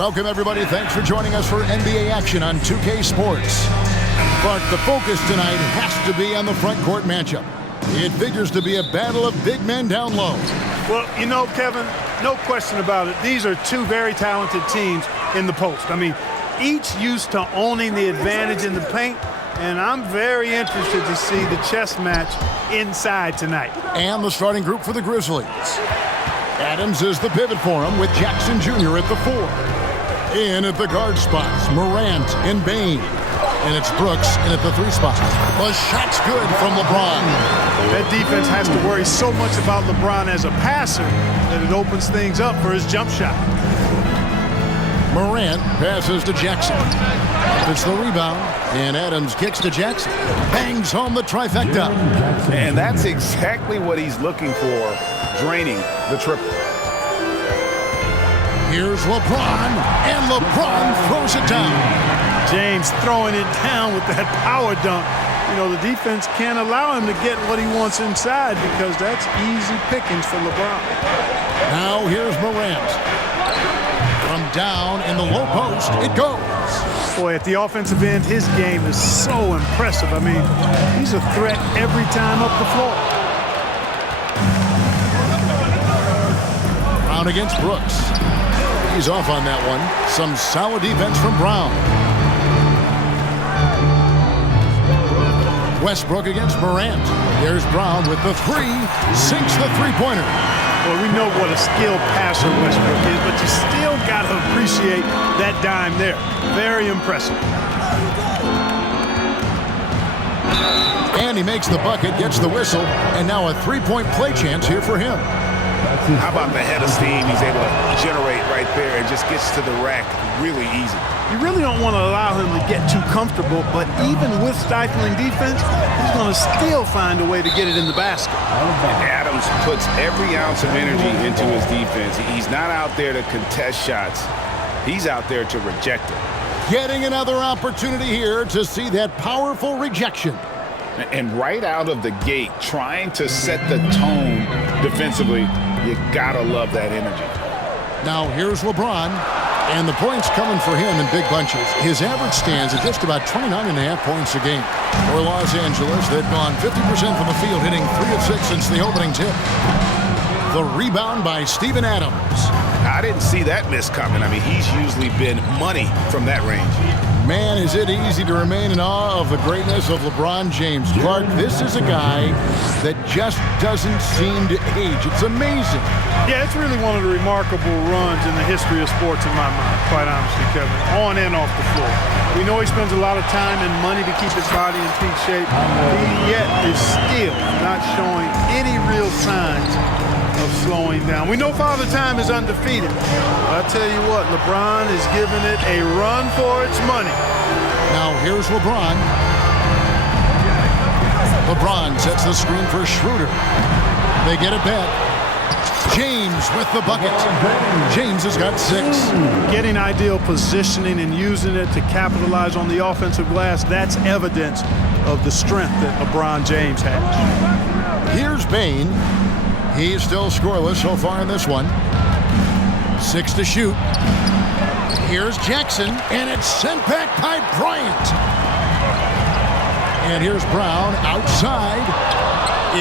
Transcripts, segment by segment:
Welcome, everybody. Thanks for joining us for NBA action on 2K Sports. But the focus tonight has to be on the front court matchup. It figures to be a battle of big men down low. Well, you know, Kevin, no question about it. These are two very talented teams in the post. I mean, each used to owning the advantage in the paint, and I'm very interested to see the chess match inside tonight. And the starting group for the Grizzlies. Adams is the pivot for him with Jackson Jr. at the 4. In at the guard spots, Morant and Bane. And it's Brooks in at the 3 spot. The shot's good from LeBron. That defense has to worry so much about LeBron as a passer that it opens things up for his jump shot. Morant passes to Jackson. It's the rebound, and Adams kicks to Jackson. Bangs home the trifecta. And that's exactly what he's looking for, draining the triple. Here's LeBron, and LeBron throws it down. James throwing it down with that power dunk. You know, the defense can't allow him to get what he wants inside because that's easy pickings for LeBron. Now here's Morant. From down in the low post, it goes. Boy, at the offensive end, his game is so impressive. I mean, he's a threat every time up the floor. Brown against Brooks. He's off on that one. Some solid defense from Brown. Westbrook against Morant. There's Brown with the 3. Sinks the three-pointer. Well, we know what a skilled passer Westbrook is, but you still got to appreciate that dime there. Very impressive. And he makes the bucket, gets the whistle, and now a 3-point play chance here for him. How about the head of steam he's able to generate right there and just gets to the rack really easy. You really don't want to allow him to get too comfortable, but even with stifling defense, he's going to still find a way to get it in the basket. And Adams puts every ounce of energy into his defense. He's not out there to contest shots. He's out there to reject it. Getting another opportunity here to see that powerful rejection. And right out of the gate, trying to set the tone defensively, you gotta love that energy. Now here's LeBron, and the points coming for him in big bunches. His average stands at just about 29.5 points a game. For Los Angeles, they've gone 50% from the field, hitting 3 of 6 since the opening tip. The rebound by Steven Adams. I didn't see that miss coming. I mean, he's usually been money from that range. Man, is it easy to remain in awe of the greatness of LeBron James. Clark, this is a guy that just doesn't seem to age. It's amazing. Yeah, it's really one of the remarkable runs in the history of sports in my mind, quite honestly, Kevin, on and off the floor. We know he spends a lot of time and money to keep his body in peak shape. He yet is still not showing any real signs of slowing down. We know Father Time is undefeated. But I tell you what, LeBron is giving it a run for its money. Now here's LeBron. LeBron sets the screen for Schroeder. They get it back. James with the bucket. James has got 6. Getting ideal positioning and using it to capitalize on the offensive glass, that's evidence of the strength that LeBron James has. Here's Bane. He's still scoreless so far in this one. 6 to shoot. Here's Jackson, and it's sent back by Bryant. And here's Brown outside.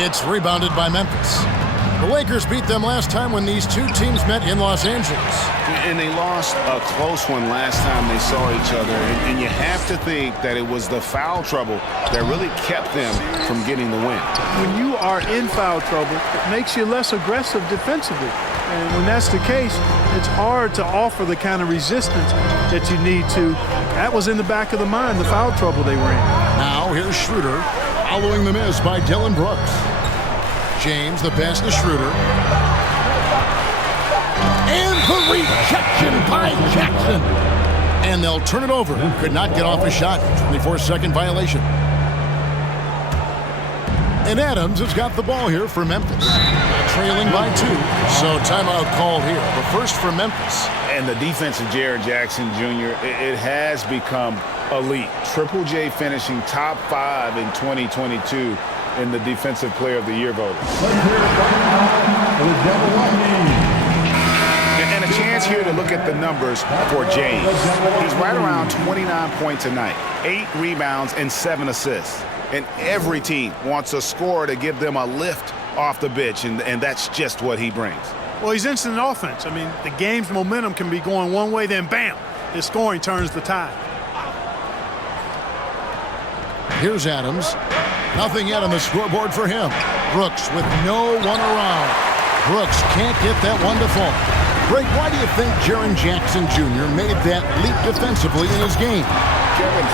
It's rebounded by Memphis. The Lakers beat them last time when these two teams met in Los Angeles. And they lost a close one last time they saw each other. And you have to think that it was the foul trouble that really kept them from getting the win. When you are in foul trouble, it makes you less aggressive defensively. And when that's the case, it's hard to offer the kind of resistance that you need to. That was in the back of the mind, the foul trouble they were in. Now here's Schroeder following the miss by Dillon Brooks. James, the pass to Schroeder. And the rejection by Jackson. And they'll turn it over. Could not get off a shot. 24-second violation. And Adams has got the ball here for Memphis. Trailing by 2. So timeout called here. The first for Memphis. And the defense of Jared Jackson Jr., it has become elite. Triple J finishing top 5 in 2022 in the Defensive Player of the Year voting. And a chance here to look at the numbers for James. He's right around 29 points a night, 8 rebounds, and 7 assists. And every team wants a scorer to give them a lift off the bench, and that's just what he brings. Well, he's instant offense. I mean, the game's momentum can be going one way, then bam, his scoring turns the tide. Here's Adams. Nothing yet on the scoreboard for him. Brooks with no one around. Brooks can't get that one to fall. Greg, why do you think Jaren Jackson Jr. made that leap defensively in his game? Kevin,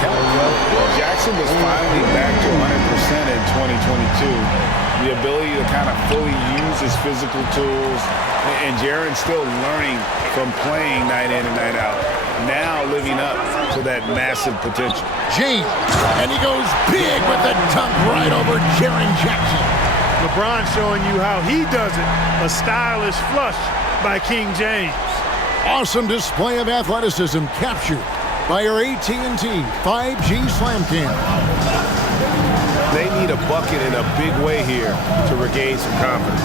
Jackson was finally back to 100% in 2022. The ability to kind of fully use his physical tools, and Jaren's still learning from playing night in and night out, now living up to that massive potential. James, and he goes big with the dunk right over Jaren Jackson. LeBron showing you how he does it, a stylish flush by King James. Awesome display of athleticism captured by our AT&T 5G Slam Cam. They need a bucket in a big way here to regain some confidence.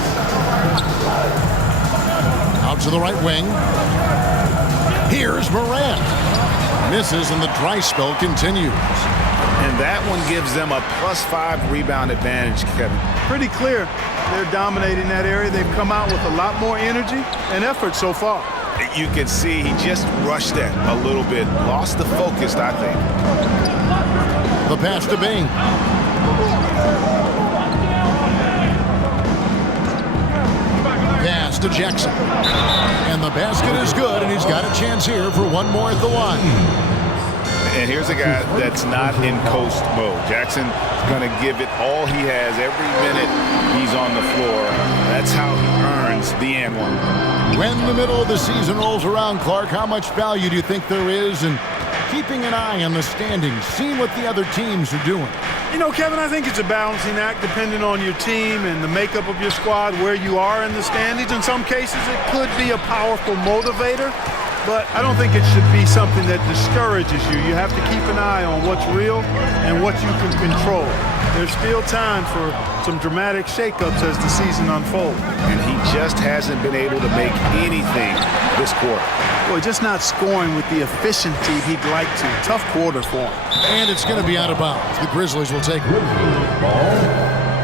Out to the right wing. Here's Morant. Misses, and the dry spell continues. And that one gives them a +5 rebound advantage, Kevin. Pretty clear they're dominating that area. They've come out with a lot more energy and effort so far. You can see he just rushed that a little bit. Lost the focus, I think. The pass to Bing. Pass to Jackson. And the basket is good, and he's got a chance here for one more at the line. And here's a guy that's not in coast mode. Jackson's going to give it all he has every minute he's on the floor. That's how he earns the and one. When the middle of the season rolls around, Clark, how much value do you think there is in keeping an eye on the standings, seeing what the other teams are doing? You know, Kevin, I think it's a balancing act depending on your team and the makeup of your squad, where you are in the standings. In some cases, it could be a powerful motivator, but I don't think it should be something that discourages you. You have to keep an eye on what's real and what you can control. There's still time for some dramatic shakeups as the season unfolds. And he just hasn't been able to make anything this quarter. Boy, just not scoring with the efficiency he'd like to. Tough quarter for him. And it's going to be out of bounds. The Grizzlies will take it.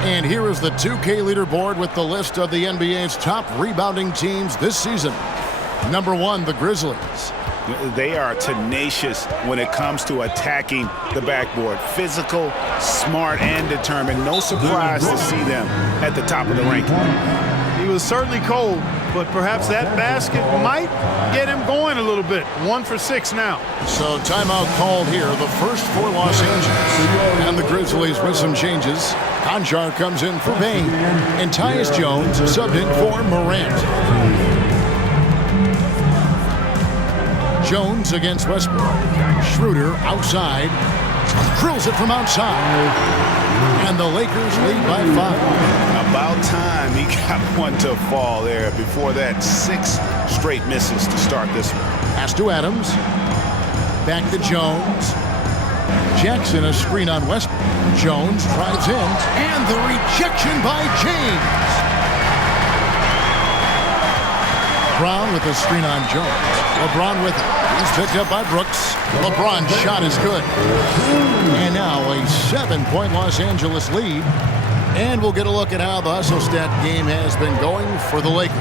And here is the 2K leaderboard with the list of the NBA's top rebounding teams this season. Number 1, the Grizzlies. They are tenacious when it comes to attacking the backboard. Physical, smart, and determined. No surprise to see them at the top of the ranking. He was certainly cold, but perhaps that basket might get him going a little bit. 1 for 6 now. So timeout called here, the first for Los Angeles. And the Grizzlies with some changes. Conjar comes in for Bane. And Tyus Jones subbed in for Morant. Jones against Westbrook. Schroeder outside. Drills it from outside. And the Lakers lead by 5. About time he got one to fall there. Before that, 6 straight misses to start this one. Pass to Adams. Back to Jones. Jackson, a screen on Westbrook. Jones drives in. And the rejection by James. Brown with a screen on Jones. LeBron with it. He's picked up by Brooks. LeBron's shot is good. And now a 7-point Los Angeles lead. And we'll get a look at how the hustle stat game has been going for the Lakers.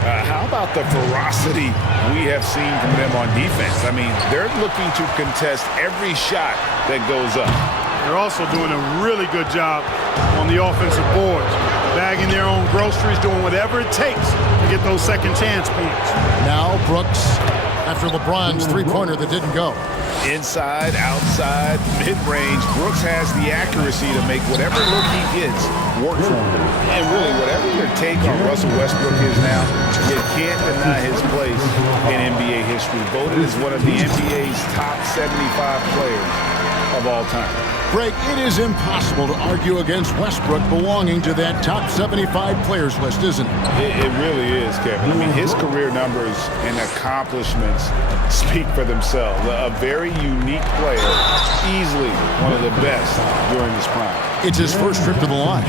How about the ferocity we have seen from them on defense? I mean, they're looking to contest every shot that goes up. They're also doing a really good job on the offensive boards. Bagging their own groceries, doing whatever it takes to get those second chance points. Now Brooks, after LeBron's three-pointer that didn't go. Inside, outside, mid-range, Brooks has the accuracy to make whatever look he gets work for him. And really, whatever your take on Russell Westbrook is now, you can't deny his place in NBA history. Voted as one of the NBA's top 75 players of all time. Greg, it is impossible to argue against Westbrook belonging to that top 75 players list, isn't it? It really is, Kevin. I mean, his career numbers and accomplishments speak for themselves. A very unique player, easily one of the best during his prime. It's his first trip to the line.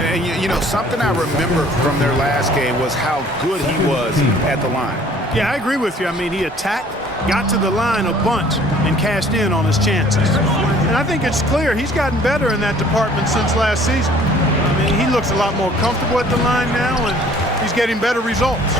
And you know, something I remember from their last game was how good he was at the line. Yeah, I agree with you. I mean, he attacked, got to the line a bunch, and cashed in on his chances. And I think it's clear he's gotten better in that department since last season. I mean, he looks a lot more comfortable at the line now, and he's getting better results.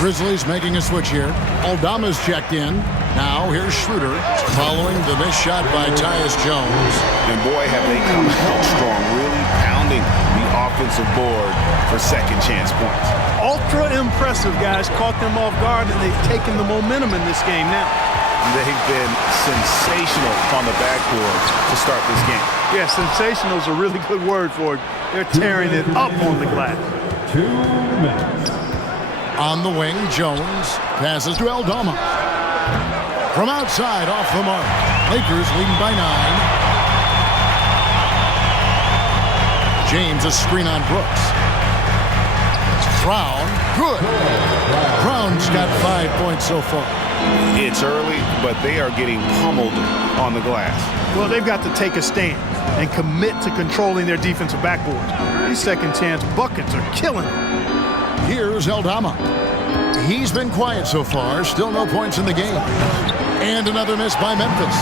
Grizzlies making a switch here. Aldama's checked in. Now here's Schroeder following the missed shot by Tyus Jones. And boy, have they come out strong, really pounding the offensive board for second chance points. Ultra impressive, guys. Caught them off guard, and they've taken the momentum in this game now. They've been sensational on the backboard to start this game. Yeah, sensational is a really good word for it. They're tearing it up on the glass. 2 minutes. On the wing, Jones passes to Aldama. From outside, off the mark. Lakers leading by 9. James, a screen on Brooks. Brown, good. Brown's got 5 points so far. It's early, but they are getting pummeled on the glass. Well, they've got to take a stand and commit to controlling their defensive backboards. These second chance buckets are killing them. Here's Aldama. He's been quiet so far. Still no points in the game. And another miss by Memphis.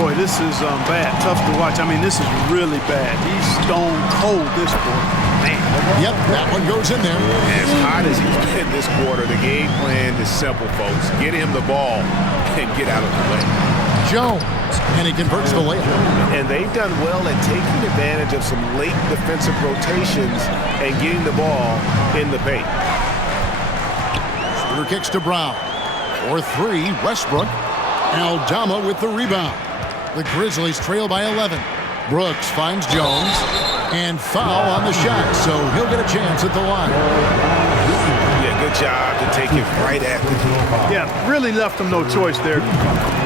Boy, this is bad. Tough to watch. I mean, this is really bad. He's stone cold this quarter. Man. Yep, that one goes in there. As hot as he's been this quarter, the game plan is simple, folks. Get him the ball and get out of the way. Jones, and he converts the layup. And they've done well at taking advantage of some late defensive rotations and getting the ball in the paint. Shooter kicks to Brown. For 3, Westbrook. Aldama with the rebound. The Grizzlies trail by 11. Brooks finds Jones. And foul on the shot, so he'll get a chance at the line. Yeah, good job to take it right at the game. Yeah, really left him no choice there.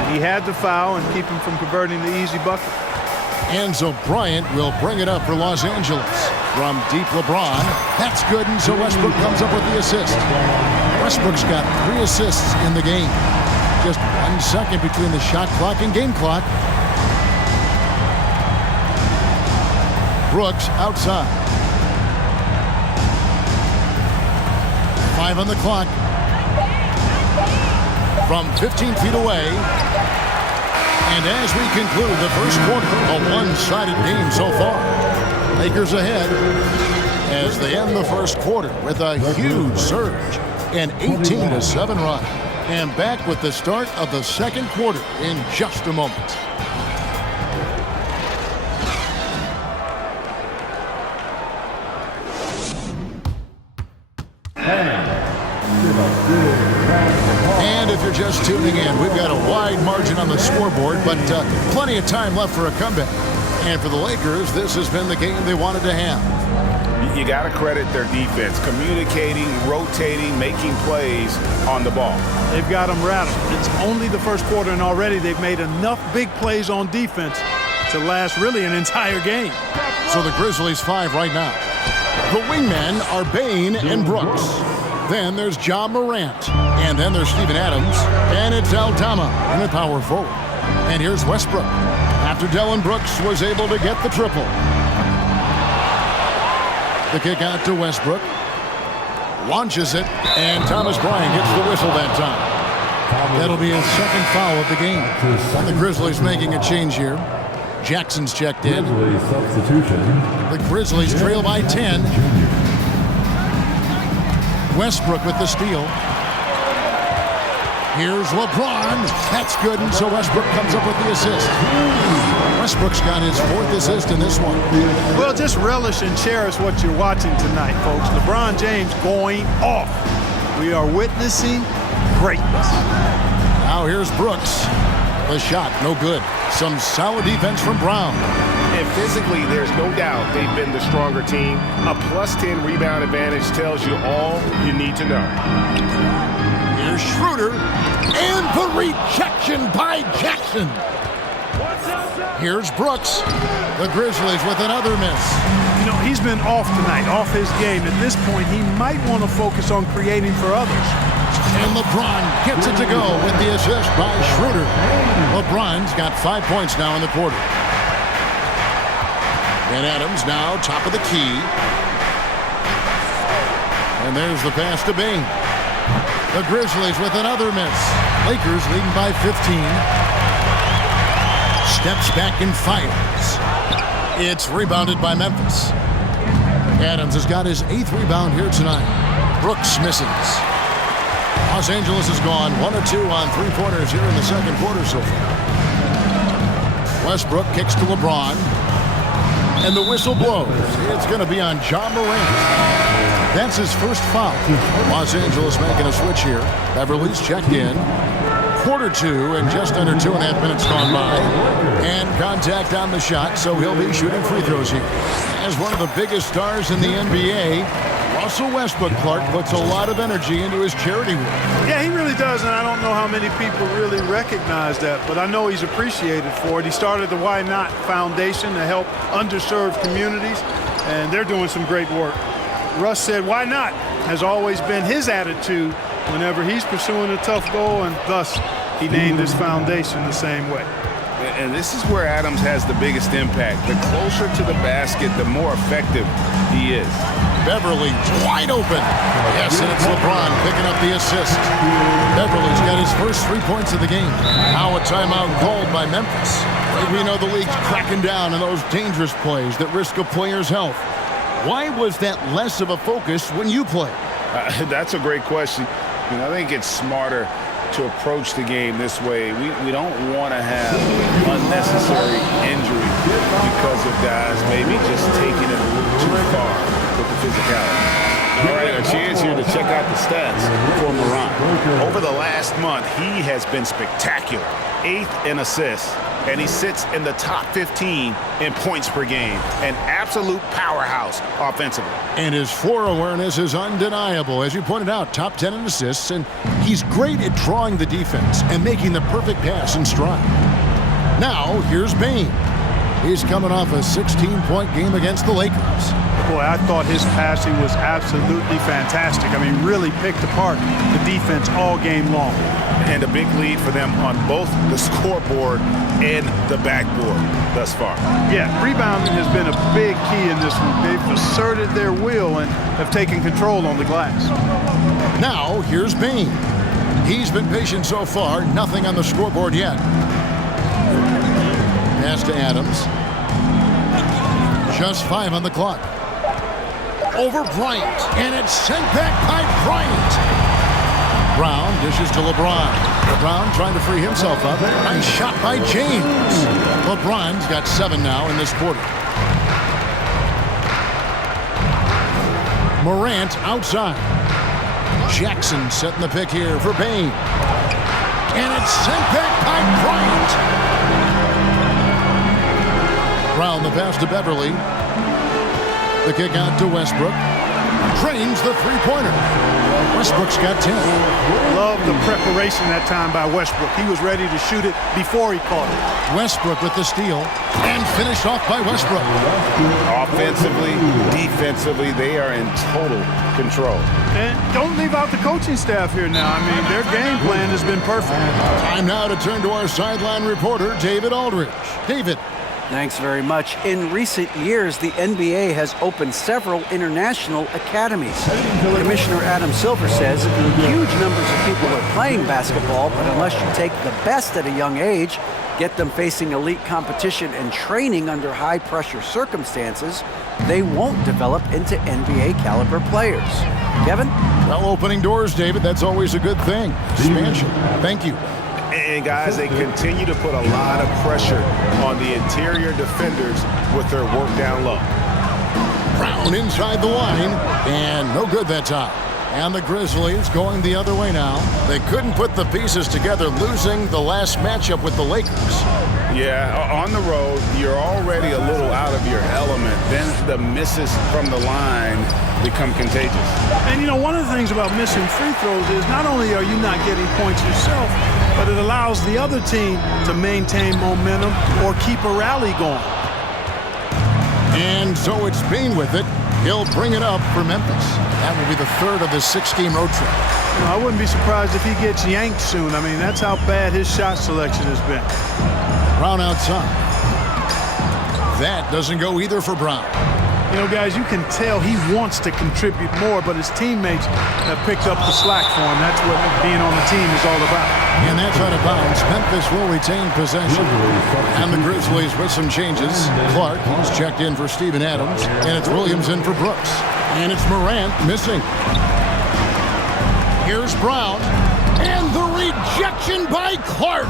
He had to foul and keep him from converting the easy bucket. Enzo Bryant will bring it up for Los Angeles. From deep LeBron, that's good, and so Westbrook comes up with the assist. Westbrook's got 3 assists in the game. Just 1 second between the shot clock and game clock. Brooks outside. 5 on the clock. From 15 feet away. And as we conclude the first quarter, a one-sided game so far. Lakers ahead as they end the first quarter with a huge surge, an 18-7 run. And back with the start of the second quarter in just a moment. And if you're just tuning in, we've got a wide margin on the scoreboard, but plenty of time left for a comeback. And for the Lakers, this has been the game they wanted to have. You got to credit their defense, communicating, rotating, making plays on the ball. They've got them rattled. It's only the first quarter, and already they've made enough big plays on defense to last really an entire game. So the Grizzlies 5 right now. The wingmen are Bane and Brooks. Then there's John Morant. And then there's Steven Adams. And it's Aldama in the power forward. And here's Westbrook. After Dillon Brooks was able to get the triple. The kick out to Westbrook. Launches it. And Thomas Bryant gets the whistle that time. That'll be his second foul of the game. The Grizzlies making a change here. Jackson's checked in. Substitution. The Grizzlies trail by 10. Westbrook with the steal. Here's LeBron. That's good, and so Westbrook comes up with the assist. Westbrook's got his 4th assist in this one. Well, just relish and cherish what you're watching tonight, folks. LeBron James going off. We are witnessing greatness. Now here's Brooks. The shot, no good. Some solid defense from Brown. And physically, there's no doubt they've been the stronger team. A plus 10 rebound advantage tells you all you need to know. Here's Schroeder. And the rejection by Jackson. Here's Brooks. The Grizzlies with another miss. You know, he's been off tonight, off his game. At this point, he might want to focus on creating for others. And LeBron gets it to go with the assist by Schroeder. LeBron's got 5 points now in the quarter. And Adams now top of the key. And there's the pass to Bane. The Grizzlies with another miss. Lakers leading by 15. Steps back and fires. It's rebounded by Memphis. Adams has got his 8th rebound here tonight. Brooks misses. Los Angeles has gone 1 of 2 on three-pointers here in the second quarter so far. Westbrook kicks to LeBron. And the whistle blows. It's going to be on Ja Morant. That's his first foul. Los Angeles making a switch here. Beverly's checked in. Quarter 2 and just under 2.5 minutes gone by. And contact on the shot, so he'll be shooting free throws here. As one of the biggest stars in the NBA, Russell Westbrook, Clark, puts a lot of energy into his charity work. Yeah, he really does, and I don't know how many people really recognize that, but I know he's appreciated for it. He started the Why Not Foundation to help underserved communities, and they're doing some great work. Russ said, why not, has always been his attitude whenever he's pursuing a tough goal, and thus he named his foundation the same way. And this is where Adams has the biggest impact. The closer to the basket, the more effective he is. Beverly wide open. Yes, and it's LeBron picking up the assist. Beverly's got his first 3 points of the game. Now a timeout called by Memphis. We know the league's cracking down on those dangerous plays that risk a player's health. Why was that less of a focus when you play? That's a great question. I think it's smarter to approach the game this way. We don't want to have unnecessary injury because of guys maybe just taking it a little too far with the physicality. All right, a chance here to check out the stats for Morant. Over the last month, he has been spectacular. 8th in assists, and he sits in the top 15 in points per game. An absolute powerhouse offensively. And his floor awareness is undeniable. As you pointed out, top 10 in assists, and he's great at drawing the defense and making the perfect pass in stride. Now, here's Bane. He's coming off a 16-point game against the Lakers. Boy, I thought his passing was absolutely fantastic. I mean, really picked apart the defense all game long. And a big lead for them on both the scoreboard and the backboard thus far. Yeah, rebounding has been a big key in this one. They've asserted their will and have taken control on the glass. Now, here's Bane. He's been patient so far. Nothing on the scoreboard yet. Pass to Adams. Just 5 on the clock. Over Bryant, and it's sent back by Bryant. Brown dishes to LeBron. LeBron trying to free himself up. Nice shot by James. LeBron's got 7 now in this quarter. Morant outside. Jackson setting the pick here for Bane. And it's sent back by Bryant. Brown the pass to Beverly. The kick out to Westbrook. Drains the three-pointer. Westbrook's got 10. Love the preparation that time by Westbrook. He was ready to shoot it before he caught it. Westbrook with the steal and finished off by Westbrook. Offensively, defensively, they are in total control. And don't leave out the coaching staff here now. I mean, their game plan has been perfect. Time now to turn to our sideline reporter, David Aldridge. David. Thanks very much. In recent years, the NBA has opened several international academies. Commissioner Adam Silver says huge numbers of people are playing basketball, but unless you take the best at a young age, get them facing elite competition and training under high-pressure circumstances, they won't develop into NBA-caliber players. Kevin? Well, opening doors, David, that's always a good thing. Expansion. Thank you. And guys, they continue to put a lot of pressure on the interior defenders with their work down low. Brown inside the line, and no good that time. And the Grizzlies going the other way now. They couldn't put the pieces together, losing the last matchup with the Lakers. Yeah, on the road, you're already a little out of your element. Then the misses from the line become contagious. And, you know, one of the things about missing free throws is not only are you not getting points yourself, but it allows the other team to maintain momentum or keep a rally going. And so it's Bane with it. He'll bring it up for Memphis. That will be the third of this 6-game road trip. Well, I wouldn't be surprised if he gets yanked soon. I mean, that's how bad his shot selection has been. Brown outside. That doesn't go either for Brown. You know, guys, you can tell he wants to contribute more, but his teammates have picked up the slack for him. That's what being on the team is all about. And that's out of bounds. Memphis will retain possession. And the Grizzlies with some changes. Clark, he's checked in for Steven Adams. And it's Williams in for Brooks. And it's Morant missing. Here's Brown. And the rejection by Clark.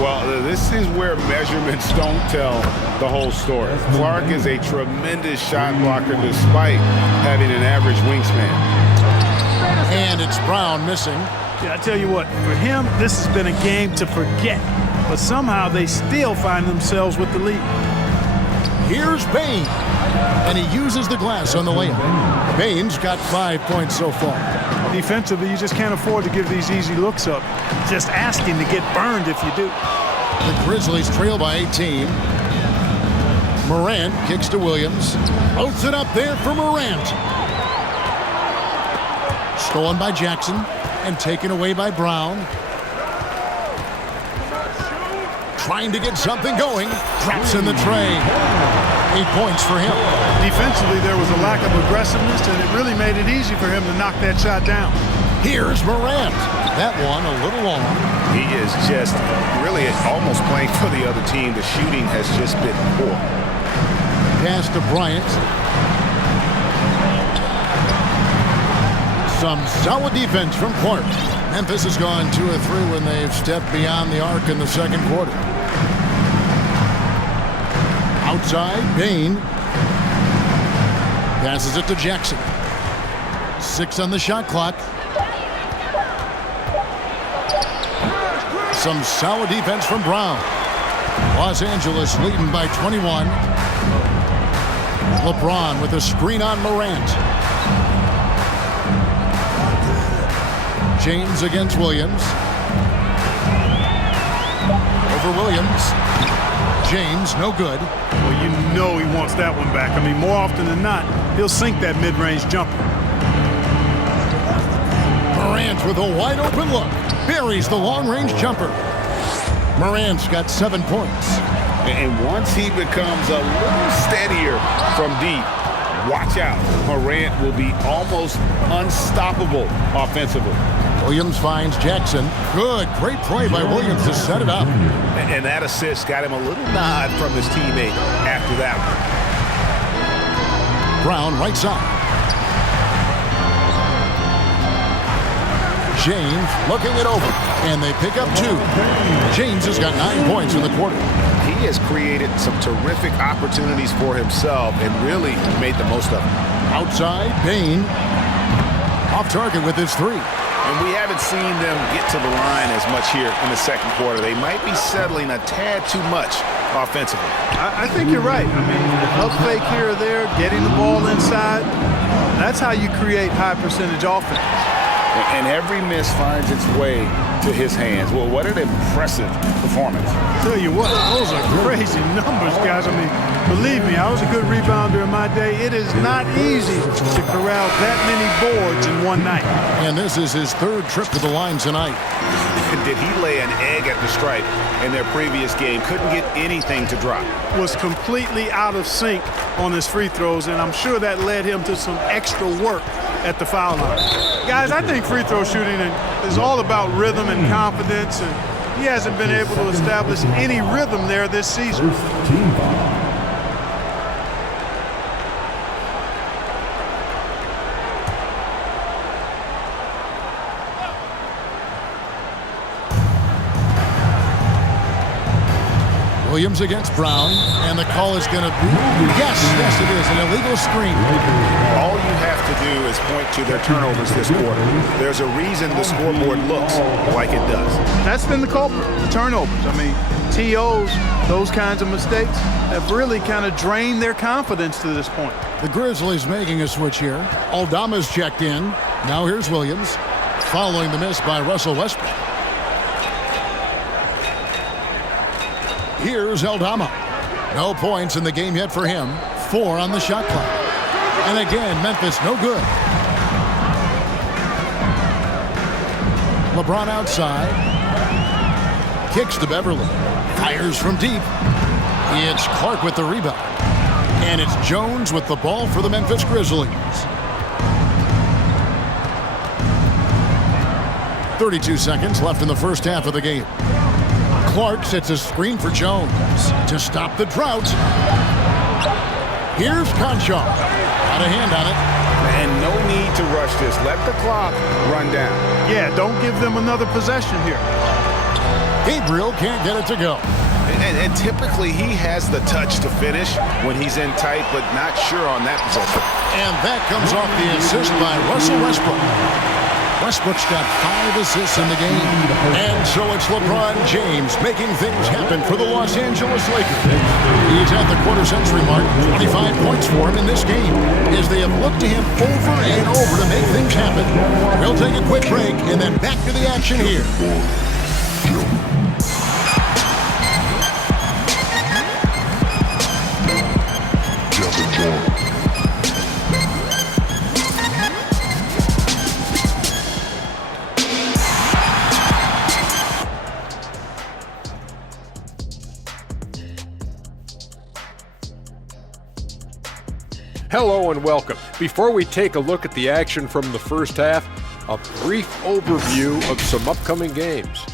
Well, this is where measurements don't tell the whole story. Clark is a tremendous shot blocker despite having an average wingspan. And it's Brown missing. Yeah, I tell you what, for him, this has been a game to forget. But somehow they still find themselves with the lead. Here's Bane. And he uses the glass on the layup. Bane's got 5 points so far. Defensively, you just can't afford to give these easy looks up. Just asking to get burned if you do. The Grizzlies trail by 18. Morant kicks to Williams. Floats it up there for Morant. Stolen by Jackson and taken away by Brown. Trying to get something going. Drops in the tray. 8 points for him. Defensively, there was a lack of aggressiveness, and it really made it easy for him to knock that shot down. Here's Morant. That one a little long. He is just really almost playing for the other team. The shooting has just been poor. Pass to Bryant. Some solid defense from Clark. Memphis has gone 2 of 3 when they've stepped beyond the arc in the second quarter. Outside, Bane. Passes it to Jackson. 6 on the shot clock. Some solid defense from Brown. Los Angeles leading by 21. LeBron with a screen on Morant. James against Williams. Over Williams. James, no good. Well, you know he wants that one back. I mean, more often than not, he'll sink that mid-range jumper. Morant with a wide-open look. Buries the long-range jumper. Morant's got 7 points. And once he becomes a little steadier from deep, watch out. Morant will be almost unstoppable offensively. Williams finds Jackson. Good, great play by Williams to set it up. And that assist got him a little nod from his teammate after that one. Brown right side. James looking it over. And they pick up 2. James has got 9 points in the quarter. He has created some terrific opportunities for himself and really made the most of them. Outside, Bane. Off target with his 3. And we haven't seen them get to the line as much here in the second quarter. They might be settling a tad too much offensively. I think you're right. I mean, up fake here or there, getting the ball inside, that's how you create high-percentage offense. And every miss finds its way to his hands. Well, what an impressive performance. Tell you what, those are crazy numbers, guys. I mean, believe me, I was a good rebounder in my day. It is not easy to corral that many boards in one night. And this is his 3rd trip to the line tonight. Did he lay an egg at the stripe in their previous game? Couldn't get anything to drop. Was completely out of sync on his free throws, and I'm sure that led him to some extra work at the foul line. Guys, I think free throw shooting is all about rhythm and confidence, and he hasn't been able to establish any rhythm there this season. First team foul. Williams against Brown, and the call is going to be, yes, it is, an illegal screen. All you have to do is point to their turnovers this quarter. There's a reason the scoreboard looks like it does. That's been the culprit, the turnovers. I mean, TOs, those kinds of mistakes have really kind of drained their confidence to this point. The Grizzlies making a switch here. Aldama's checked in. Now here's Williams, following the miss by Russell Westbrook. Here's Aldama. No points in the game yet for him. 4 on the shot clock. And again, Memphis no good. LeBron outside. Kicks to Beverly. Fires from deep. It's Clark with the rebound. And it's Jones with the ball for the Memphis Grizzlies. 32 seconds left in the first half of the game. Clark sets a screen for Jones to stop the drought. Here's Conchar. Got a hand on it. And no need to rush this. Let the clock run down. Yeah, don't give them another possession here. Gabriel can't get it to go. And typically he has the touch to finish when he's in tight, but not sure on that possession. And that comes off the assist by Russell Westbrook. Westbrook's got 5 assists in the game. And so it's LeBron James making things happen for the Los Angeles Lakers. He's at the quarter-century mark. 25 points for him in this game as they have looked to him over and over to make things happen. We'll take a quick break and then back to the action here. Hello and welcome. Before we take a look at the action from the first half, a brief overview of some upcoming games.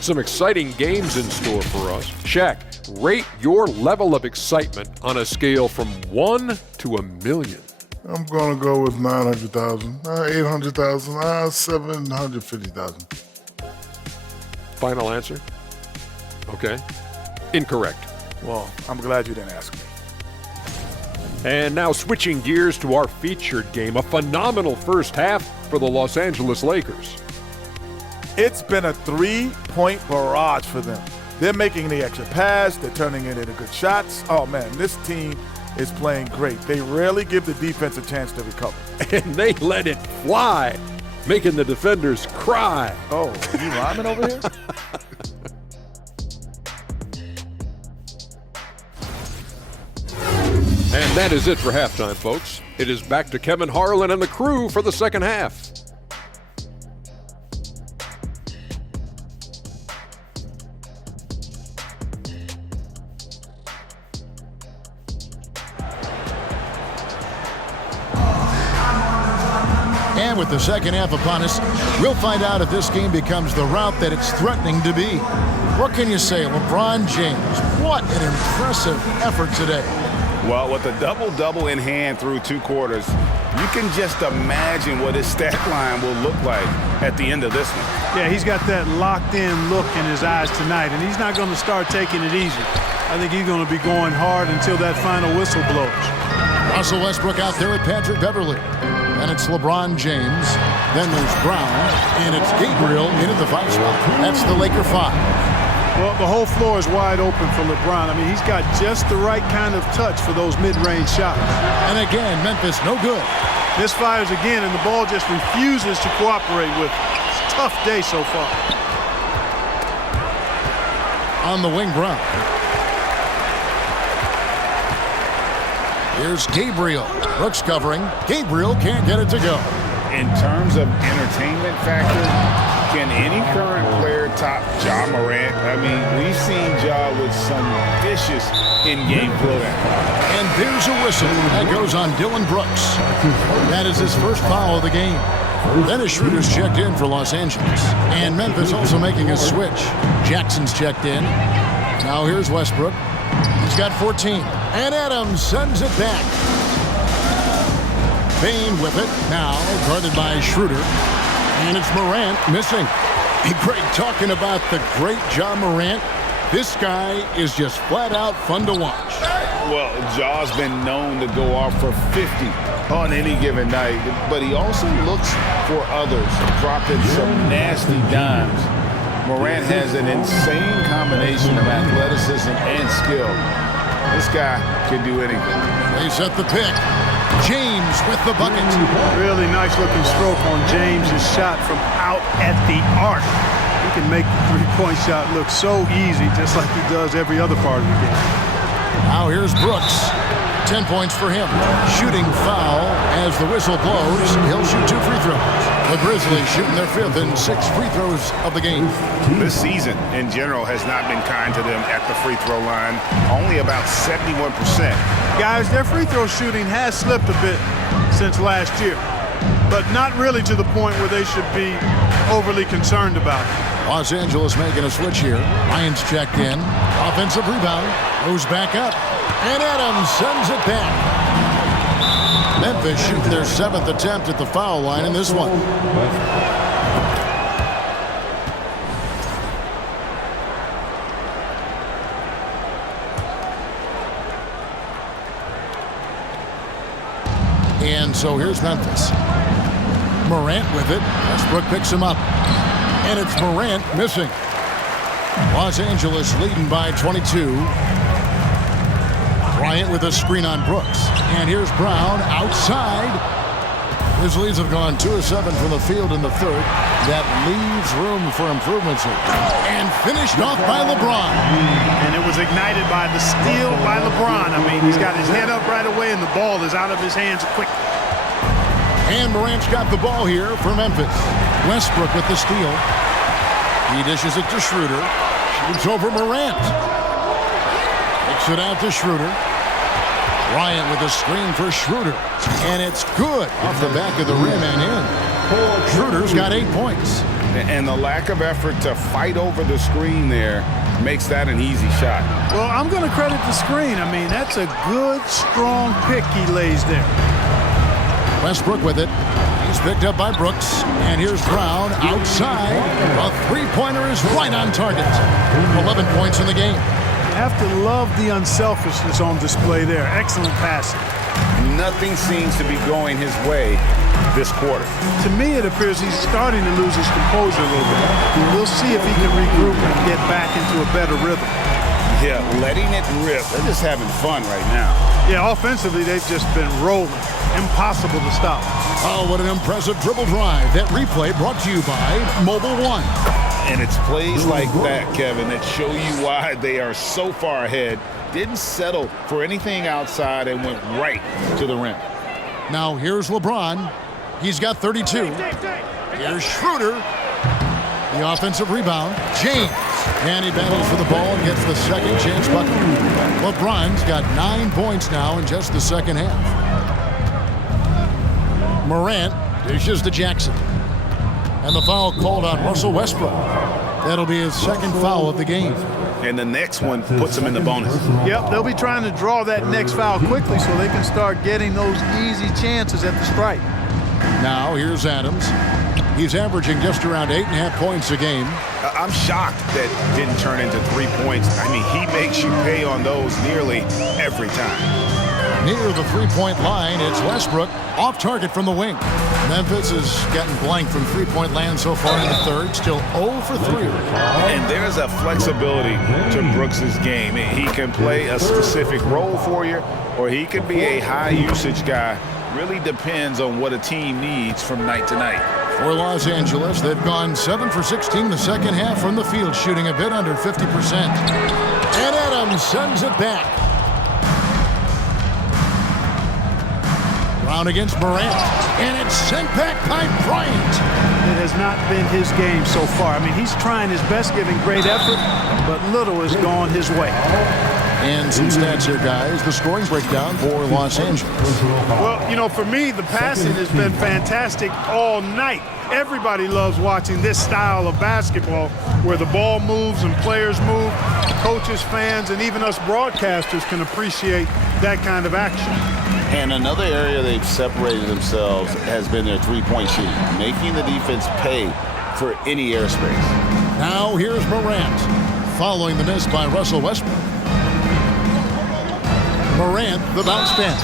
Some exciting games in store for us. Shaq, rate your level of excitement on a scale from 1 to 1,000,000. I'm going to go with 900,000, 800,000, 750,000. Final answer? Okay. Incorrect. Well, I'm glad you didn't ask me. And now switching gears to our featured game, a phenomenal first half for the Los Angeles Lakers. It's been a 3-point barrage for them. They're making the extra pass. They're turning it into good shots. Oh, man, this team is playing great. They rarely give the defense a chance to recover. And they let it fly, making the defenders cry. Oh, you rhyming over here? And that is it for halftime, folks. It is back to Kevin Harlan and the crew for the second half. And with the second half upon us, we'll find out if this game becomes the route that it's threatening to be. What can you say, LeBron James? What an impressive effort today. Well, with a double-double in hand through 2 quarters, you can just imagine what his stat line will look like at the end of this one. Yeah, he's got that locked-in look in his eyes tonight, and he's not going to start taking it easy. I think he's going to be going hard until that final whistle blows. Russell Westbrook out there at Patrick Beverley. And it's LeBron James. Then there's Brown. And it's Gabriel into the 5 spot. That's the Laker 5. Well, the whole floor is wide open for LeBron. I mean, he's got just the right kind of touch for those mid-range shots. And again, Memphis no good. Misfires again, and the ball just refuses to cooperate with it. It's a tough day so far. On the wing, Brown. Here's Gabriel. Brooks covering. Gabriel can't get it to go. In terms of entertainment factor, can any current player top Ja Morant? I mean, we've seen Ja with some vicious in-game throwdown. And there's a whistle that goes on Dylan Brooks. That is his first foul of the game. Dennis Schroeder's checked in for Los Angeles. And Memphis also making a switch. Jackson's checked in. Now here's Westbrook. He's got 14. And Adams sends it back. Payne with it. Now guarded by Schroeder. And it's Morant missing. Hey, Greg, talking about the great Ja Morant, this guy is just flat out fun to watch. Well, Ja's been known to go off for 50 on any given night, but he also looks for others, dropping some nasty dimes. Morant has an insane combination of athleticism and skill. This guy can do anything. They set the pick. James with the bucket. Really nice looking stroke on James' shot from out at the arc. He can make the three-point shot look so easy, just like he does every other part of the game. Now here's Brooks. 10 points for him. Shooting foul As the whistle blows, he'll shoot 2 free throws. The Grizzlies shooting their 5th and 6th free throws of the game. This season, in general, has not been kind to them at the free throw line. Only about 71%. Guys, their free throw shooting has slipped a bit since last year, but not really to the point where they should be overly concerned about it. Los Angeles making a switch here. Lyons checked in. Offensive rebound. Goes back up. And Adams sends it back. Memphis shooting their 7th attempt at the foul line in this one. And so here's Memphis. Morant with it. Westbrook picks him up. And it's Morant missing. Los Angeles leading by 22. Bryant with a screen on Brooks. And here's Brown outside. Grizzlies have gone 2 of 7 from the field in the 3rd. That leaves room for improvements here. And finished off by LeBron. And it was ignited by the steal by LeBron. I mean, he's got his head up right away, and the ball is out of his hands quick. And Morant's got the ball here for Memphis. Westbrook with the steal. He dishes it to Schroeder. Shoots over Morant. Kicks it out to Schroeder. Bryant with a screen for Schroeder. And it's good off the back of the rim and in. Schroeder's got 8 points. And the lack of effort to fight over the screen there makes that an easy shot. Well, I'm going to credit the screen. I mean, that's a good, strong pick he lays there. Westbrook with it. He's picked up by Brooks. And here's Brown outside. A three-pointer is right on target. 11 points in the game. You have to love the unselfishness on display there. Excellent passing. Nothing seems to be going his way this quarter. To me, it appears he's starting to lose his composure a little bit. We'll see if he can regroup and get back into a better rhythm. Yeah, letting it rip. They're just having fun right now. Yeah, offensively, they've just been rolling. Impossible to stop. Oh, what an impressive dribble drive. That replay brought to you by Mobile One. And it's plays like that, Kevin, that show you why they are so far ahead. Didn't settle for anything outside and went right to the rim. Now here's LeBron. He's got 32. Here's Schroeder. The offensive rebound. James. And he battles for the ball and gets the second chance bucket. LeBron's got 9 points now in just the second half. Morant dishes to Jackson. And the foul called on Russell Westbrook. That'll be his second foul of the game. And the next one puts him in the bonus. Yep, they'll be trying to draw that next foul quickly so they can start getting those easy chances at the stripe. Now here's Adams. He's averaging just around 8.5 points a game. I'm shocked that didn't turn into 3 points. I mean, he makes you pay on those nearly every time. Near the three-point line, it's Westbrook off target from the wing. Memphis has gotten blank from three-point land so far in the 3rd, still 0 for 3. And there's a flexibility to Brooks's game. He can play a specific role for you, or he can be a high-usage guy. Really depends on what a team needs from night to night. For Los Angeles, they've gone 7 for 16 the second half from the field, shooting a bit under 50%. And Adams sends it back. Brown against Morant, and it's sent back by Bryant. It has not been his game so far. I mean, he's trying his best, giving great effort, but little has gone his way. And some stats here, guys. The scoring breakdown for Los Angeles. Well, you know, for me, the passing has been fantastic all night. Everybody loves watching this style of basketball where the ball moves and players move. Coaches, fans, and even us broadcasters can appreciate that kind of action. And another area they've separated themselves has been their three-point shooting, making the defense pay for any airspace. Now here's Morant, following the miss by Russell Westbrook. Morant, the bounce pass.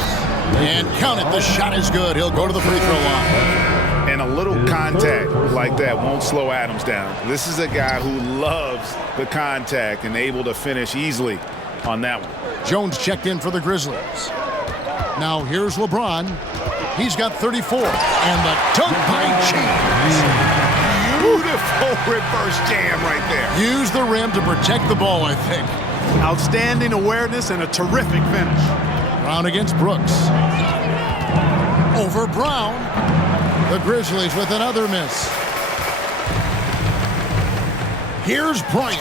And count it, the shot is good. He'll go to the free throw line. And a little contact like that won't slow Adams down. This is a guy who loves the contact and able to finish easily on that one. Jones checked in for the Grizzlies. Now here's LeBron. He's got 34. And the dunk by James. Beautiful reverse jam right there. Use the rim to protect the ball, I think. Outstanding awareness and a terrific finish. Brown against Brooks. Over over Brown. The Grizzlies with another miss. Here's Bryant.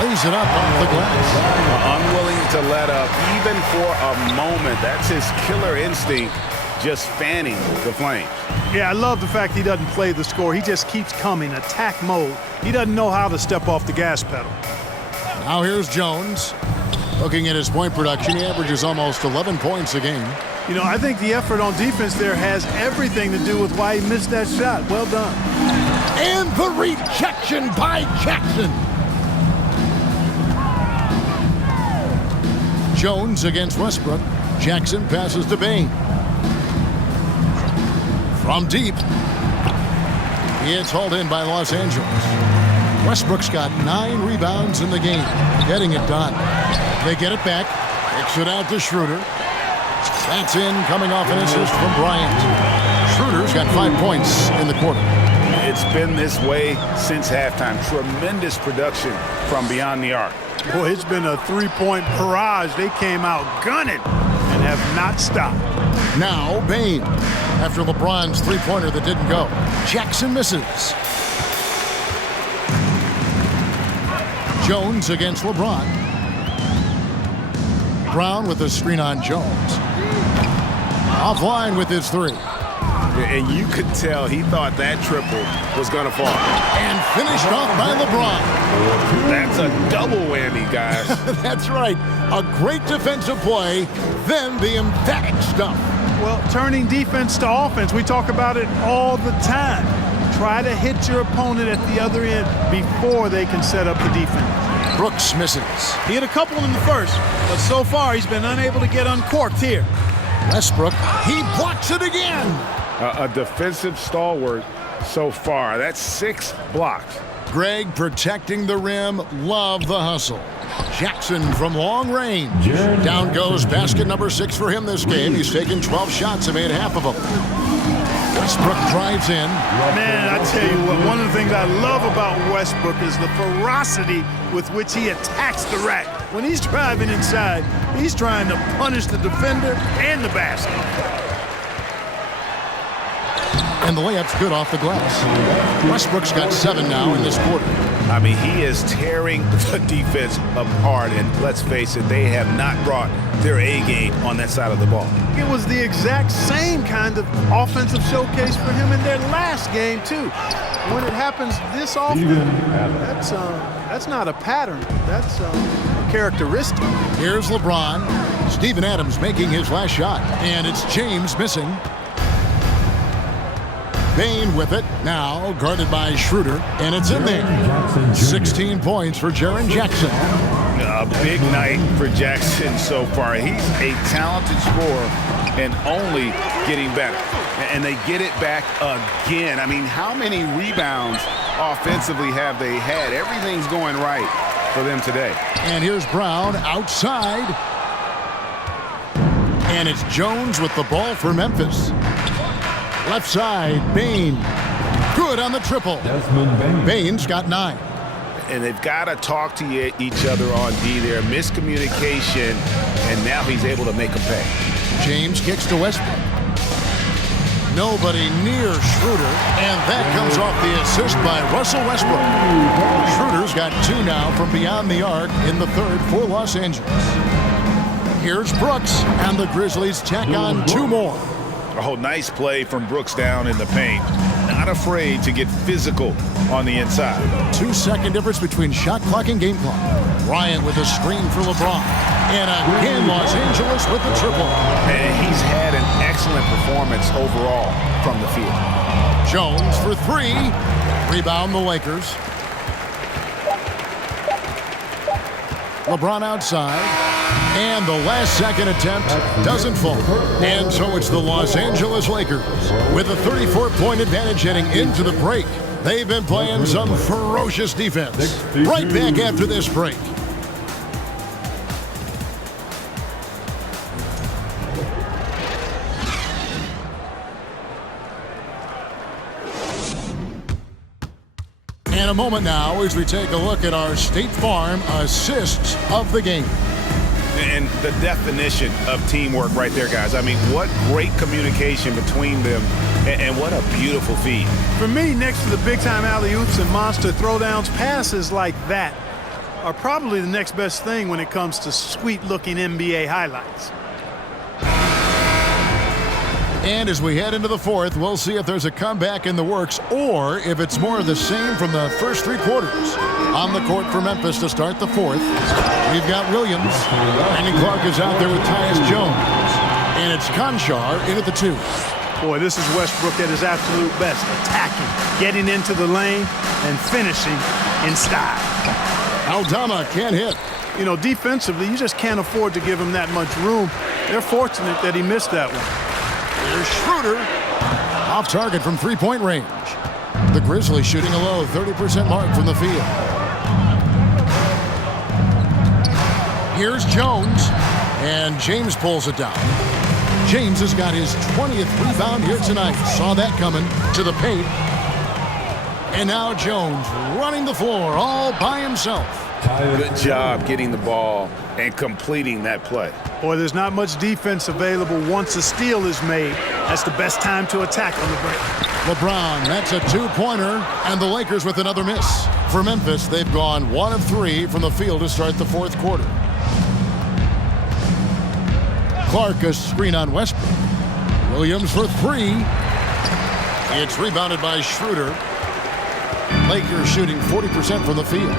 Lays it up off the glass. Unwilling to let up even for a moment. That's his killer instinct, just fanning the flames. Yeah, I love the fact he doesn't play the score. He just keeps coming, attack mode. He doesn't know how to step off the gas pedal. Now here's Jones. Looking at his point production, he averages almost 11 points a game. You know, I think the effort on defense there has everything to do with why he missed that shot. Well done. And the rejection by Jackson. Jones against Westbrook. Jackson passes to Bain. From deep. It's hauled in by Los Angeles. Westbrook's got 9 rebounds in the game. Getting it done. They get it back. Kicks it out to Schroeder. That's in, coming off an assist from Bryant. Schroeder's got 5 points in the quarter. It's been this way since halftime. Tremendous production from beyond the arc. Boy, it's been a three-point barrage. They came out gunning and have not stopped. Now Bain. After LeBron's three-pointer that didn't go. Jackson misses. Jones against LeBron. Brown with a screen on Jones. Offline with his three. And you could tell he thought that triple was going to fall. And finished off by LeBron. That's a double whammy, guys. That's right. A great defensive play, then the emphatic stuff. Well, turning defense to offense, we talk about it all the time. Try to hit your opponent at the other end before they can set up the defense. Brooks misses. He hit a couple in the first, but so far he's been unable to get uncorked here. Westbrook, he blocks it again. A defensive stalwart so far. That's 6 blocks. Greg protecting the rim. Love the hustle. Jackson from long range. Down goes basket number 6 for him this game. He's taken 12 shots and made half of them. Westbrook drives in. Man, I tell you what, one of the things I love about Westbrook is the ferocity with which he attacks the rack. When he's driving inside, he's trying to punish the defender and the basket. And the layup's good off the glass. Westbrook's got 7 now in this quarter. I mean, he is tearing the defense apart. And let's face it, they have not brought their A game on that side of the ball. It was the exact same kind of offensive showcase for him in their last game, too. When it happens this often, that's not a pattern. That's a characteristic. Here's LeBron. Steven Adams making his last shot. And it's James missing. Bain with it, now guarded by Schroeder, and it's in there. 16 points for Jaren Jackson. A big night for Jackson so far. He's a talented scorer and only getting better. And they get it back again. I mean, how many rebounds offensively have they had? Everything's going right for them today. And here's Brown outside. And it's Jones with the ball for Memphis. Left side, Bain. Good on the triple. Bain's got 9. And they've got to talk to each other on D there. Miscommunication, and now he's able to make a pay. James kicks to Westbrook. Nobody near Schroeder, and that comes off the assist by Russell Westbrook. Schroeder's got 2 now from beyond the arc in the third for Los Angeles. Here's Brooks, and the Grizzlies tack on 2 more. Oh, nice play from Brooks down in the paint. Not afraid to get physical on the inside. 2-second difference between shot clock and game clock. Bryant with a screen for LeBron. And again, Los Angeles with the triple. And he's had an excellent performance overall from the field. Jones for 3. Rebound the Lakers. LeBron outside. And the last second attempt doesn't fall. And so it's the Los Angeles Lakers with a 34-point advantage heading into the break. They've been playing some ferocious defense. Right back after this break. In a moment now as we take a look at our State Farm assists of the game. And the definition of teamwork right there, guys. I mean, what great communication between them, and what a beautiful feed. For me, next to the big-time alley-oops and monster throwdowns, passes like that are probably the next best thing when it comes to sweet-looking NBA highlights. And as we head into the fourth, we'll see if there's a comeback in the works or if it's more of the same from the first three quarters. On the court for Memphis to start the fourth, we've got Williams. Brandon Clark is out there with Tyus Jones. And it's Conchar in at the 2. Boy, this is Westbrook at his absolute best, attacking, getting into the lane, and finishing in style. Aldama can't hit. You know, defensively, you just can't afford to give him that much room. They're fortunate that he missed that one. Here's Schroeder. Off target from three-point range. The Grizzlies shooting a low 30% mark from the field. Here's Jones. And James pulls it down. James has got his 20th rebound here tonight. Saw that coming to the paint. And now Jones running the floor all by himself. Good job getting the ball and completing that play. Boy, there's not much defense available once a steal is made. That's the best time to attack on the break. LeBron, that's a two-pointer, and the Lakers with another miss. For Memphis, they've gone 1 of 3 from the field to start the fourth quarter. Clark, a screen on Westbrook. Williams for 3. It's rebounded by Schroeder. Lakers shooting 40% from the field.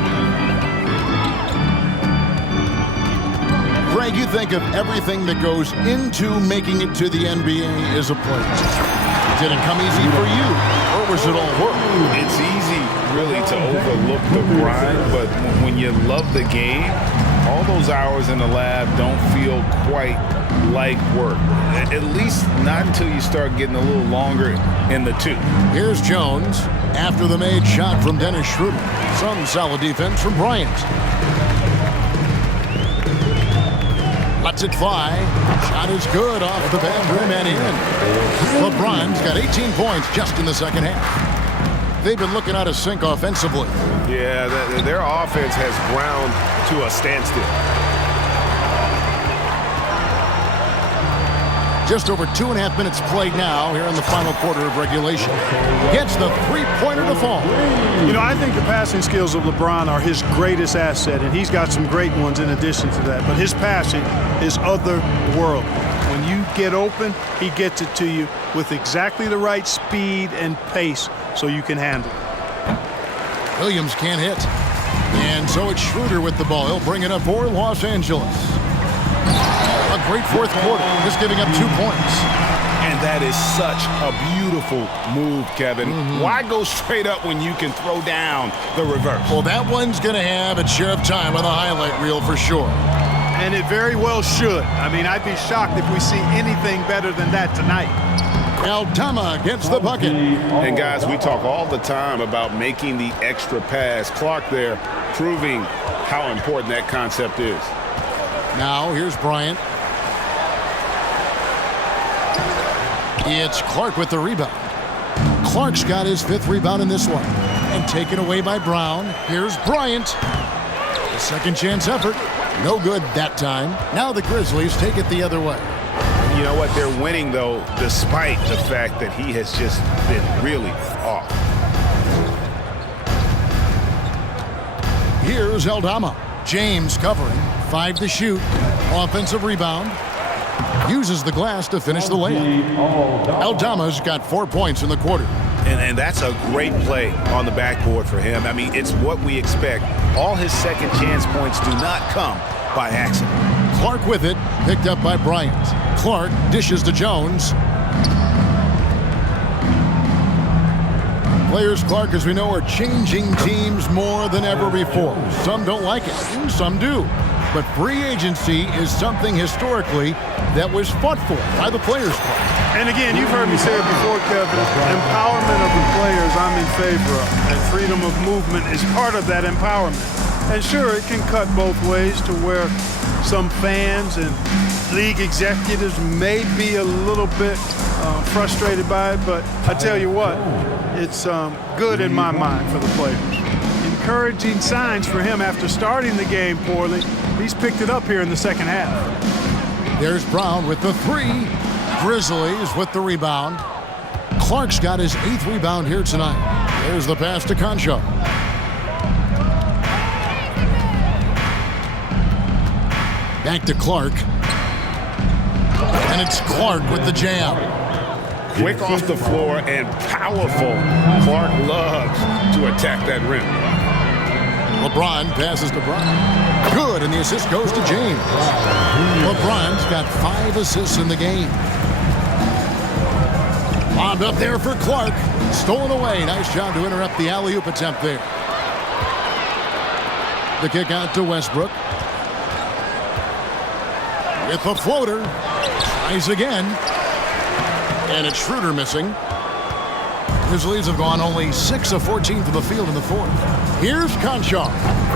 Greg, you think of everything that goes into making it to the NBA as a player. Did it come easy for you, or was it all work? It's easy, really, to overlook the grind, but when you love the game, all those hours in the lab don't feel quite like work. At least not until you start getting a little longer in the tooth. Here's Jones after the made shot from Dennis Schroeder. Some solid defense from Bryant. Lets it fly. Shot is good off the back rim and in. LeBron's got 18 points just in the second half. They've been looking out of sync offensively. Yeah, their offense has ground to a standstill. Just over 2.5 minutes played now here in the final quarter of regulation. Gets the three-pointer to fall. You know, I think the passing skills of LeBron are his greatest asset, and he's got some great ones in addition to that. But his passing is otherworldly. When you get open, he gets it to you with exactly the right speed and pace so you can handle it. Williams can't hit. And so it's Schroeder with the ball. He'll bring it up for Los Angeles. A great fourth quarter, just giving up 2 points. And that is such a beautiful move, Kevin. Why go straight up when you can throw down the reverse? Well, that one's going to have its share of time on the highlight reel for sure. And it very well should. I mean, I'd be shocked if we see anything better than that tonight. Aldama gets the bucket. And guys, we talk all the time about making the extra pass. Clark there proving how important that concept is. Now here's Bryant. It's Clark with the rebound. Clark's got his 5th rebound in this one. And taken away by Brown. Here's Bryant. A second chance effort. No good that time. Now the Grizzlies take it the other way. You know what? They're winning, though, despite the fact that he has just been really off. Here's Aldama. James covering. 5 to shoot. Offensive rebound. Uses the glass to finish the layup. Aldama's got 4 points in the quarter. And that's a great play on the backboard for him. I mean, it's what we expect. All his second chance points do not come by accident. Clark with it, picked up by Bryant. Clark dishes to Jones. Players, Clark, as we know, are changing teams more than ever before. Some don't like it, some do. But free agency is something historically that was fought for by the Players Club. And again, you've heard me say it before, Kevin, empowerment of the players I'm in favor of, and freedom of movement is part of that empowerment. And sure, it can cut both ways to where some fans and league executives may be a little bit frustrated by it, but I tell you what, it's good in my mind for the players. Encouraging signs for him after starting the game poorly. He's picked it up here in the second half. There's Brown with the three. Grizzlies with the rebound. Clark's got his 8th rebound here tonight. There's the pass to Concho. Back to Clark. And it's Clark with the jam. Quick off the floor and powerful. Clark loves to attack that rim. LeBron passes to Brown. Good, and the assist goes to James. LeBron's got 5 assists in the game. Lobbed up there for Clark. Stolen away. Nice job to interrupt the alley-oop attempt there. The kick out to Westbrook. With the floater. Tries again. And it's Schroeder missing. Grizzlies have gone only 6 of 14 from the field in the fourth. Here's Concho.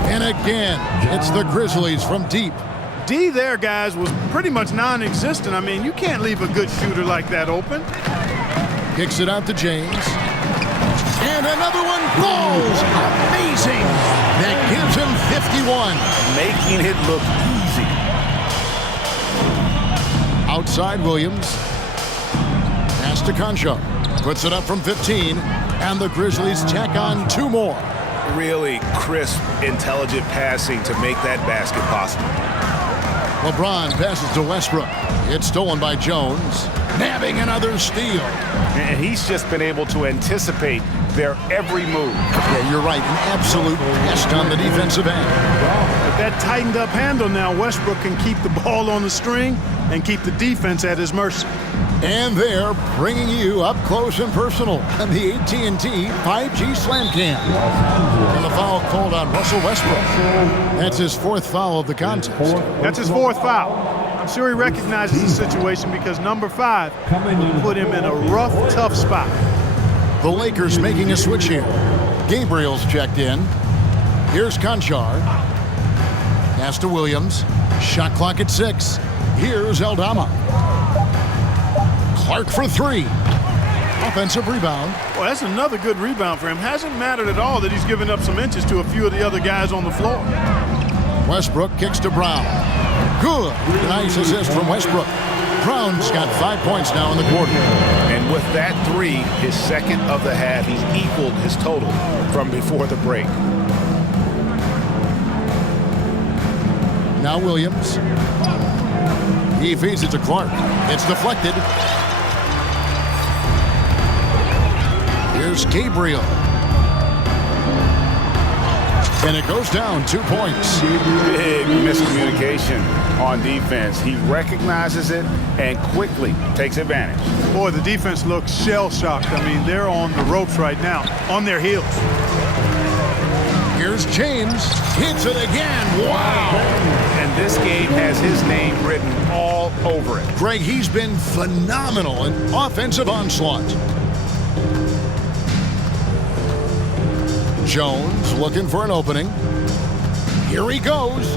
And again, it's the Grizzlies from deep. D there, guys, was pretty much non-existent. I mean, you can't leave a good shooter like that open. Kicks it out to James. And another one falls. Amazing. That gives him 51. Making it look easy. Outside Williams. Pass to Concho. Puts it up from 15. And the Grizzlies tack on 2 more. Really crisp, intelligent passing to make that basket possible. LeBron passes to Westbrook. It's stolen by Jones. Nabbing another steal. And he's just been able to anticipate their every move. Yeah, you're right. An absolute pest on the defensive end. With that tightened up handle now, Westbrook can keep the ball on the string and keep the defense at his mercy. And they're bringing you up close and personal on the AT&T 5G Slam Cam. And the foul called on Russell Westbrook. That's his 4th foul of the contest. That's his 4th foul. I'm sure he recognizes the situation because number 5 put him in a rough, tough spot. The Lakers making a switch here. Gabriel's checked in. Here's Conchar. Pass to Williams. Shot clock at 6. Here's Aldama. Clark for 3. Offensive rebound. Well, that's another good rebound for him. Hasn't mattered at all that he's given up some inches to a few of the other guys on the floor. Westbrook kicks to Brown. Good. Nice assist from Westbrook. Brown's got 5 points now in the quarter. And with that 3, his 2nd of the half, he's equaled his total from before the break. Now Williams. He feeds it to Clark. It's deflected. Here's Gabriel. And it goes down 2 points. Big miscommunication on defense. He recognizes it and quickly takes advantage. Boy, the defense looks shell-shocked. I mean, they're on the ropes right now, on their heels. Here's James. Hits it again. Wow. And this game has his name written all over it. Greg, he's been phenomenal in offensive onslaught. Jones looking for an opening. Here he goes.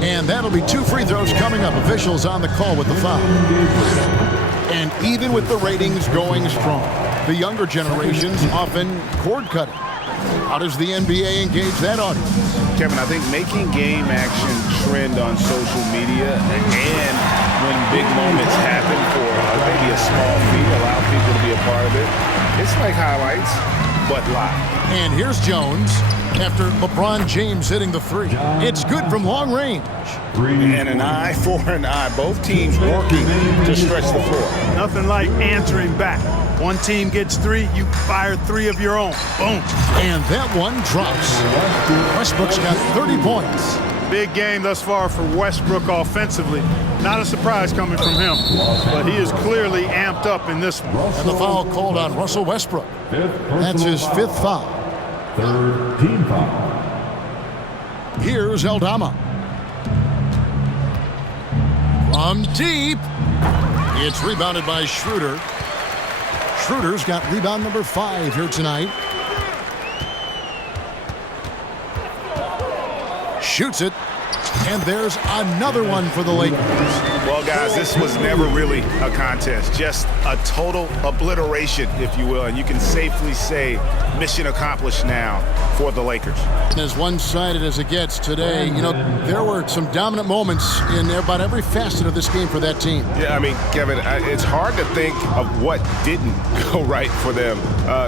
And that'll be 2 free throws coming up. Officials on the call with the foul. And even with the ratings going strong, the younger generations often cord cutting. How does the NBA engage that audience? Kevin, I think making game action trend on social media and when big moments happen for maybe a small fee, allow people to be a part of it. It's like highlights, but live. And here's Jones after LeBron James hitting the 3. It's good from long range. And an eye for an eye. Both teams working to stretch the floor. Nothing like answering back. One team gets 3, you fire 3 of your own. Boom. And that one drops. Westbrook's got 30 points. Big game thus far for Westbrook offensively. Not a surprise coming from him, but he is clearly amped up in this one. And the foul called on Russell Westbrook. That's his 5th foul. 3rd team foul. Here's Aldama. From deep. It's rebounded by Schroeder. Schroeder's got rebound number 5 here tonight. Shoots it. And there's another one for the Lakers. Well, guys, this was never really a contest, just a total obliteration, if you will. And you can safely say mission accomplished now for the Lakers. As one-sided as it gets today, you know, there were some dominant moments in about every facet of this game for that team. Yeah, I mean, Kevin, it's hard to think of what didn't go right for them.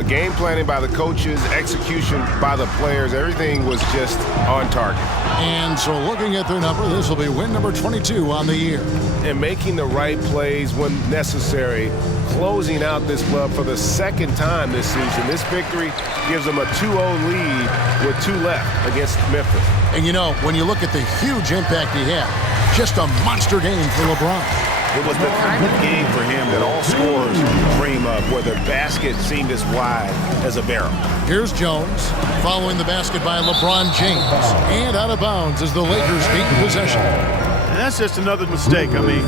Game planning by the coaches, execution by the players, everything was just on target. And so looking at their number, this will be win number 22 on the year. And making the right plays when necessary, closing out this club for the second time this season. This victory gives them a 2-0 lead with 2 left against Memphis. And you know, when you look at the huge impact he had, just a monster game for LeBron. It was the kind of game for him that all scorers dream of, where the basket seemed as wide as a barrel. Here's Jones, following the basket by LeBron James. And out of bounds as the Lakers gain possession. And that's just another mistake. I mean,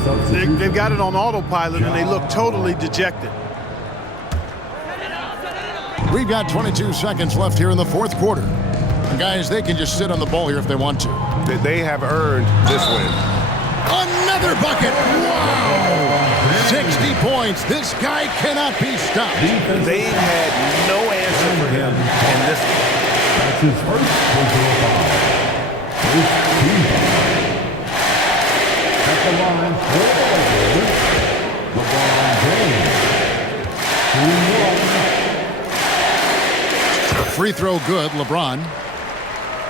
they've got it on autopilot, and they look totally dejected. We've got 22 seconds left here in the fourth quarter. And guys, they can just sit on the ball here if they want to. They have earned this win. Another bucket! Wow! 60 points. This guy cannot be stopped. They've had no answer for him in this game. That's his first personal foul. First team foul. At the line for the Lakers, LeBron James. 2-1. Free throw good, LeBron.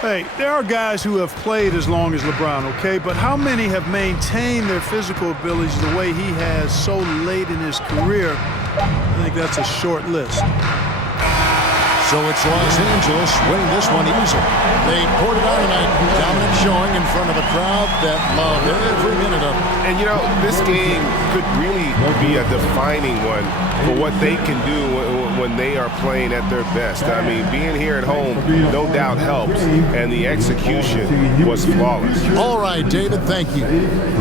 Hey, there are guys who have played as long as LeBron, okay? But how many have maintained their physical abilities the way he has so late in his career? I think that's a short list. So it's Los Angeles winning this one easily. They poured it on tonight. Dominant showing in front of a crowd that loved every minute of it. And, you know, this game could really be a defining one for what they can do when they are playing at their best. I mean, being here at home, no doubt helps, and the execution was flawless. All right, David, thank you.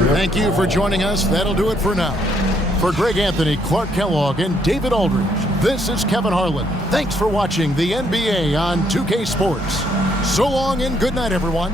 Thank you for joining us. That'll do it for now. For Greg Anthony, Clark Kellogg, and David Aldridge, this is Kevin Harlan. Thanks for watching the NBA on 2K Sports. So long and good night, everyone.